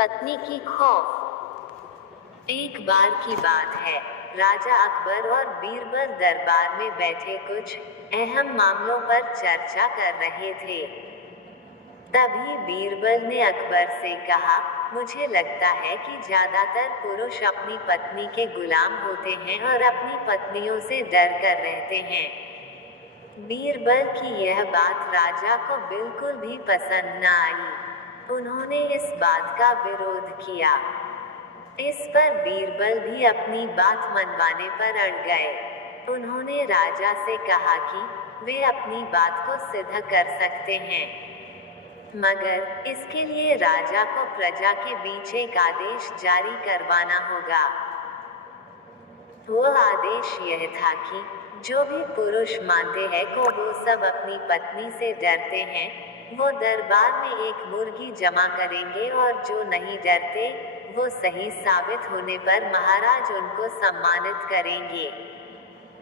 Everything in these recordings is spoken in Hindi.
पत्नी की खौफ। एक बार की बात है, राजा अकबर और बीरबल दरबार में बैठे कुछ अहम मामलों पर चर्चा कर रहे थे। तभी बीरबल ने अकबर से कहा, मुझे लगता है कि ज्यादातर पुरुष अपनी पत्नी के गुलाम होते हैं और अपनी पत्नियों से डर कर रहते हैं। बीरबल की यह बात राजा को बिल्कुल भी पसंद न आई। उन्होंने इस बात का विरोध किया। इस पर बीरबल भी अपनी बात मनवाने पर अड़ गए। उन्होंने राजा से कहा कि वे अपनी बात को सिद्ध कर सकते हैं, मगर इसके लिए राजा को प्रजा के बीच एक आदेश जारी करवाना होगा। वो आदेश यह था कि जो भी पुरुष मानते हैं को वो सब अपनी पत्नी से डरते हैं, वो दरबार में एक मुर्गी जमा करेंगे और जो नहीं डरते, वो सही साबित होने पर महाराज उनको सम्मानित करेंगे।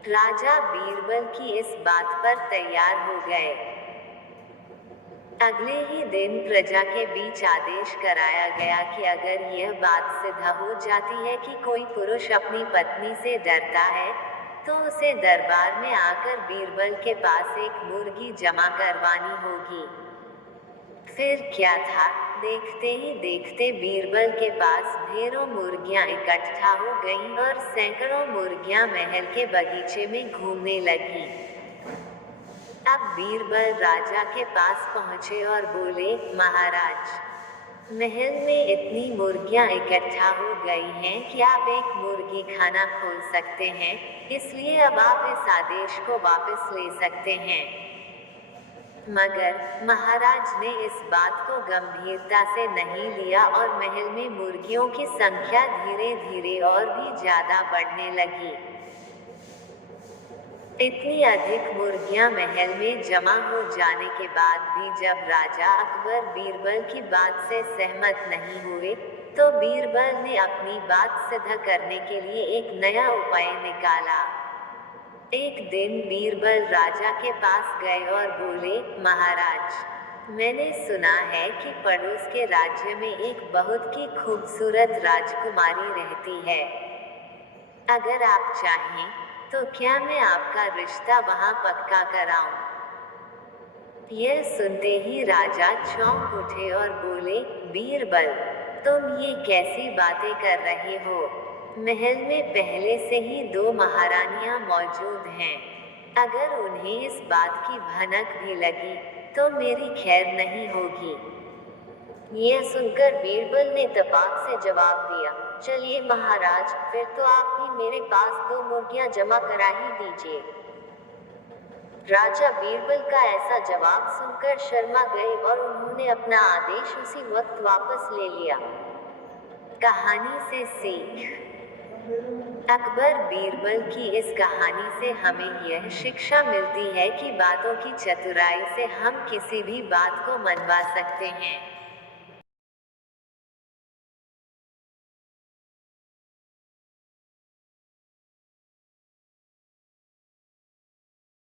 राजा बीरबल की इस बात पर तैयार हो गए। अगले ही दिन प्रजा के बीच आदेश कराया गया कि अगर यह बात सिद्ध हो जाती है कि कोई पुरुष अपनी पत्नी से डरता है, तो उसे दरबार में आकर बीरबल के पास एक मुर्गी जमा करवानी होगी। फिर क्या था, देखते ही देखते बीरबल के पास ढेरों मुर्गियां इकट्ठा हो गईं और सैकड़ों मुर्गियां महल के बगीचे में घूमने लगी। अब बीरबल राजा के पास पहुंचे और बोले, महाराज, महल में इतनी मुर्गियां इकट्ठा हो गई हैं कि आप एक मुर्गी खाना खोल सकते हैं, इसलिए अब आप इस आदेश को वापस ले सकते हैं। मगर महाराज ने इस बात को गंभीरता से नहीं लिया और महल में मुर्गियों की संख्या धीरे धीरे और भी ज्यादा बढ़ने लगी। इतनी अधिक मुर्गियां महल में जमा हो जाने के बाद भी जब राजा अकबर बीरबल की बात से सहमत नहीं हुए, तो बीरबल ने अपनी बात सिद्ध करने के लिए एक नया उपाय निकाला। एक दिन बीरबल राजा के पास गए और बोले, महाराज, मैंने सुना है कि पड़ोस के राज्य में एक बहुत ही खूबसूरत राजकुमारी रहती है। अगर आप चाहें, तो क्या मैं आपका रिश्ता वहां पक्का कराऊं? यह सुनते ही राजा चौंक उठे और बोले, बीरबल, तुम ये कैसी बातें कर रहे हो? महल में पहले से ही 2 महारानियां मौजूद हैं। अगर उन्हें इस बात की भनक भी लगी, तो मेरी खैर नहीं होगी। यह सुनकर बीरबल ने तपाक से जवाब दिया, चलिए महाराज, फिर तो आप भी मेरे पास 2 मुर्गियां जमा करा ही दीजिए। राजा बीरबल का ऐसा जवाब सुनकर शर्मा गए और उन्होंने अपना आदेश उसी वक्त वापस ले लिया। कहानी से सीख। अकबर बीरबल की इस कहानी से हमें यह शिक्षा मिलती है कि बातों की चतुराई से हम किसी भी बात को मनवा सकते हैं।